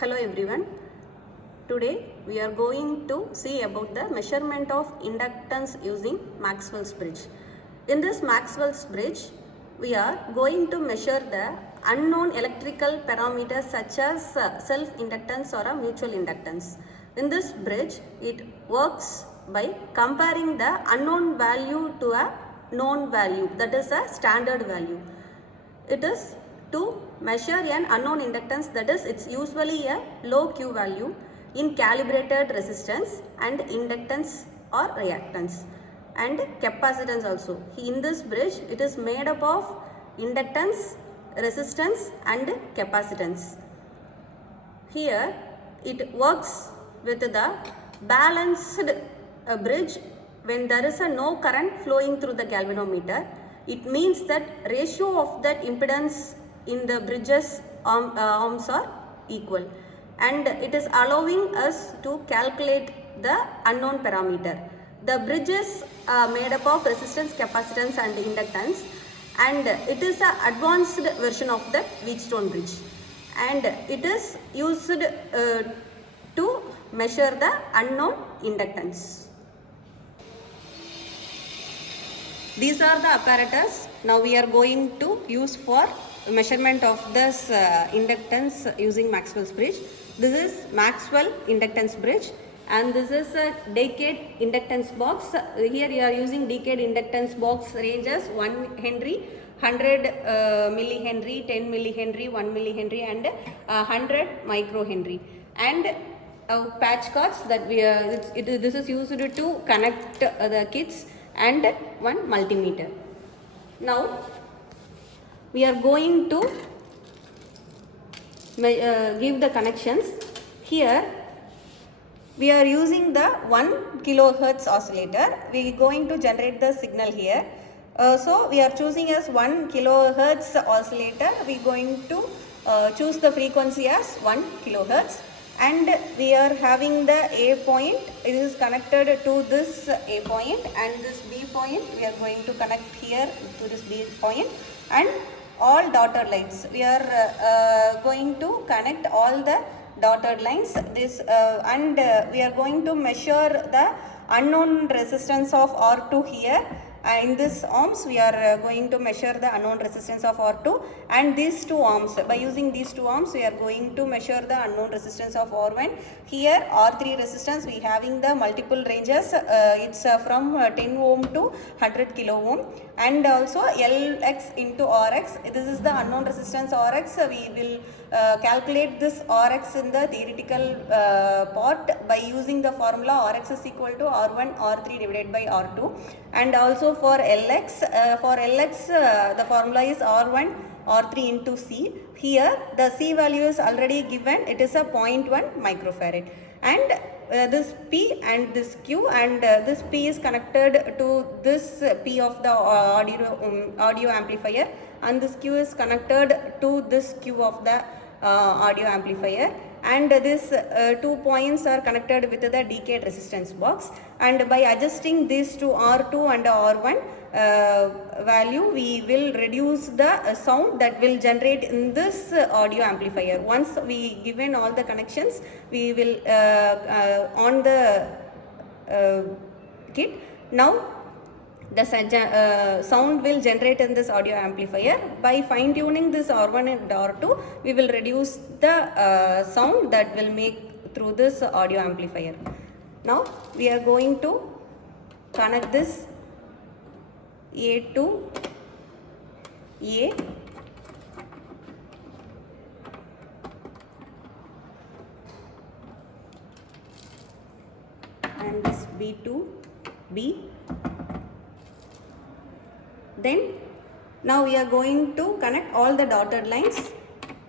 Hello everyone. Today we are going to see about the measurement of inductance using Maxwell's bridge. In this Maxwell's bridge, we are going to measure the unknown electrical parameters such as self-inductance or a mutual inductance. In this bridge, it works by comparing the unknown value to a known value, that is a standard value. It is to measure an unknown inductance, that is it's usually a low Q value in calibrated resistance and inductance or reactance and capacitance also. In this bridge it is made up of inductance, resistance and capacitance. Here it works with the balanced bridge when there is a no current flowing through the galvanometer. It means that ratio of that impedance in the bridges arms are equal, and it is allowing us to calculate the unknown parameter. The bridge is made up of resistance, capacitance and inductance, and it is an advanced version of the Wheatstone bridge, and it is used to measure the unknown inductance. These are the apparatus now we are going to use for measurement of this inductance using Maxwell's bridge. This is Maxwell inductance bridge, and this is a decade inductance box. Here you are using decade inductance box ranges 1 Henry, 100 millihenry, 10 millihenry, 1 millihenry and 100 microhenry, and patch cords that this is used to connect the kits, and one multimeter. Now we are going to give the connections. Here we are using the 1 kilohertz oscillator. We are going to generate the signal here. So we are choosing as 1 kilohertz oscillator. We are going to choose the frequency as 1 kilohertz, and we are having the A point. It is connected to this A point, and this B point we are going to connect here to this B point, and all dotted lines we are going to connect all the dotted lines. This and we are going to measure the unknown resistance of R2 here. In this ohms we are going to measure the unknown resistance of R2, and these two ohms, by using these two ohms we are going to measure the unknown resistance of R1. Here R3 resistance we having the multiple ranges, it's from 10 ohm to 100 kilo ohm, and also Lx into Rx. This is the unknown resistance Rx. We will calculate this Rx in the theoretical part by using the formula Rx is equal to R1 R3 divided by R2, and also for Lx, the formula is R1 R3 into C. Here the C value is already given, it is a 0.1 microfarad, and this P and this Q, and this P is connected to this P of the audio amplifier, and this Q is connected to this Q of the audio amplifier, and this 2 points are connected with the decade resistance box, and by adjusting these to R2 and R1 value, we will reduce the sound that will generate in this audio amplifier. Once we given all the connections, we will on the kit. Now the sound will generate in this audio amplifier. By fine tuning this R1 and R2, we will reduce the sound that will make through this audio amplifier. Now we are going to connect this A to A, and this B to B. Then now we are going to connect all the dotted lines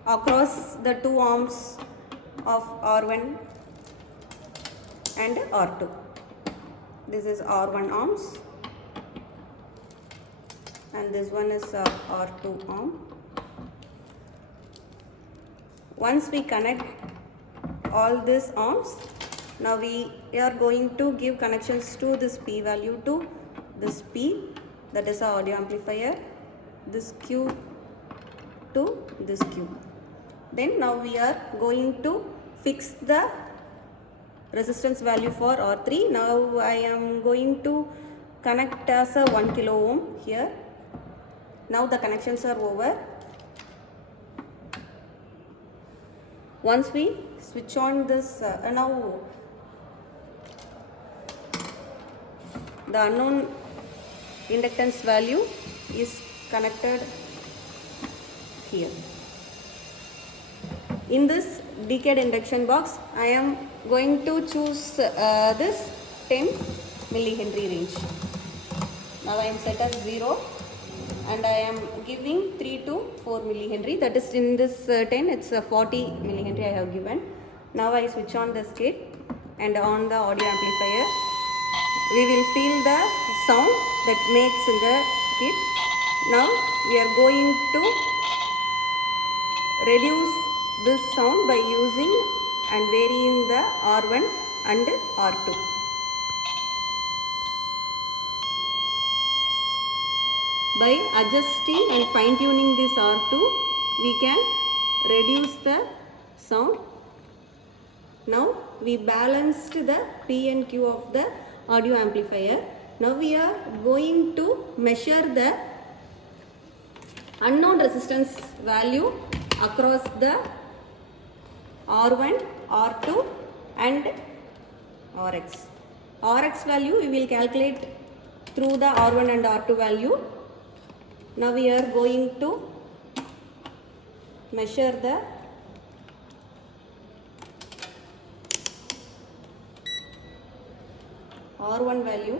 across the 2 ohms of R1 and R2. This is R1 ohms, and this one is R2 ohm. Once we connect all these ohms, now we are going to give connections to this P value to this P, that is our audio amplifier, this Q to this Q. Then now we are going to fix the resistance value for R3. Now I am going to connect as a 1 kilo ohm here. Now the connections are over. Once we switch on this, now the unknown inductance value is connected here. In this decayed induction box, I am going to choose this 10 millihenry range. Now I am set as 0 and I am giving 3 to 4 millihenry. That is, in this 10, it's 40 millihenry I have given. Now I switch on the skate and on the audio amplifier. We will feel the sound that makes in the kit. Now we are going to reduce this sound by using and varying the R1 and R2. By adjusting and fine tuning this R2, we can reduce the sound. Now we balanced the P and Q of the audio amplifier. Now we are going to measure the unknown resistance value across the R1, R2 and Rx. Rx value we will calculate through the R1 and R2 value. Now we are going to measure the R1 value.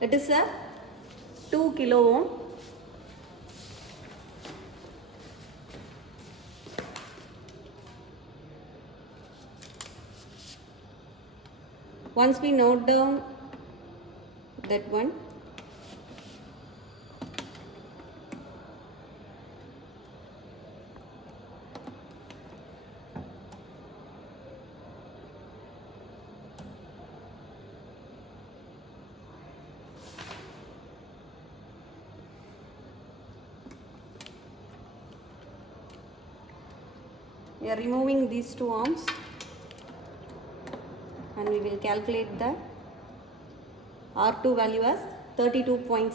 It is a 2 kilo ohm. Once we note down that one, we are removing these two arms and we will calculate the R2 value as 32.6.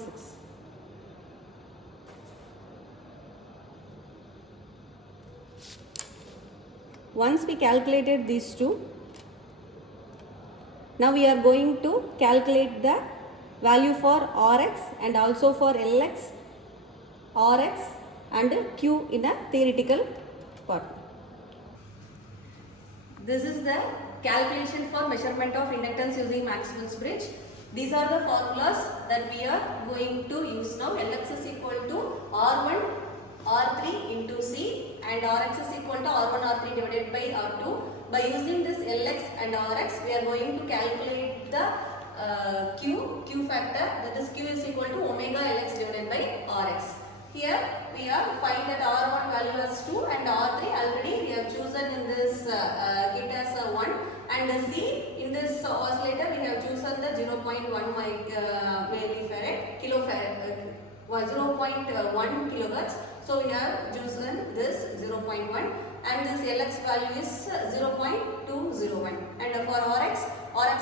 Once we calculated these two, now we are going to calculate the value for Rx and also for Lx, Rx and Q in a theoretical part. This is the calculation for measurement of inductance using Maxwell'S bridge. These are the formulas that we are going to use now. Lx is equal to R1 R3 into C and Rx is equal to R1 R3 divided by R2. By using this Lx and Rx, we are going to calculate the Q factor, that is Q is equal to omega Lx divided by Rx. Here we are find that R1 value as 2 and R3 already we have chosen in this kit as 1 and C in this oscillator we have chosen the 0.1 millifarad, kilofarad, 0.1 kilohertz. So we have chosen this 0.1 and this Lx value is 0.201 and for Rx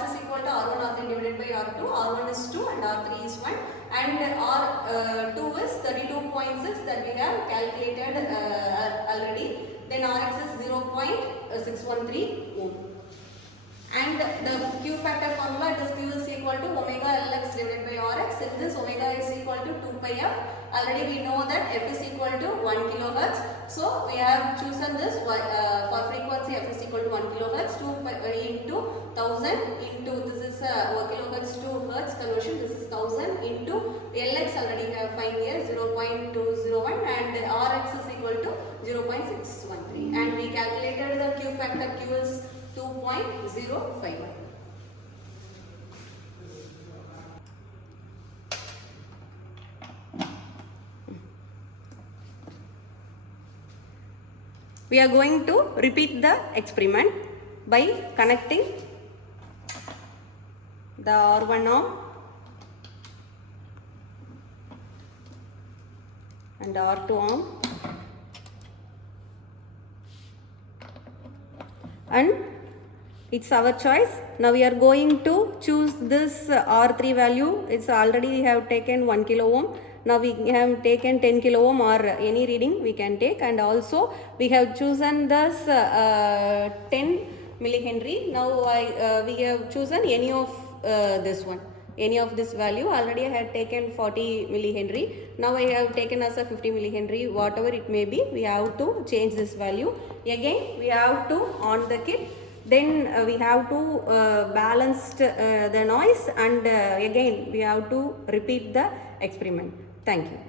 is equal to R1 R3 divided by R2. R1 is 2 and R3 is 1 and R2 is 32.6 that we have calculated already. Then Rx is 0.613 ohm. And the Q factor formula, this Q is equal to omega Lx divided by Rx. In this omega is equal to 2 pi f. Already we know that f is equal to 1 kilohertz. So we have chosen this for frequency f is equal to 1 kilohertz. 2 pi into 1000 into this is kilohertz to hertz conversion. This is 1000 into Lx already we have find here 0.201 and Rx is equal to 0.613 and we calculated the Q factor. Q is 2.051. We are going to repeat the experiment by connecting the R1 arm and R2 arm, and it's our choice. Now we are going to choose this R3 value. It's already we have taken 1 kilo ohm. Now we have taken 10 kilo ohm or any reading we can take, and also we have chosen this 10 millihenry. Now we have chosen any of this one, any of this value. Already I had taken 40 millihenry. Now I have taken as a 50 millihenry, whatever it may be. We have to change this value. Again we have to on the kit. Then we have to balance the noise, and again we have to repeat the experiment. Thank you.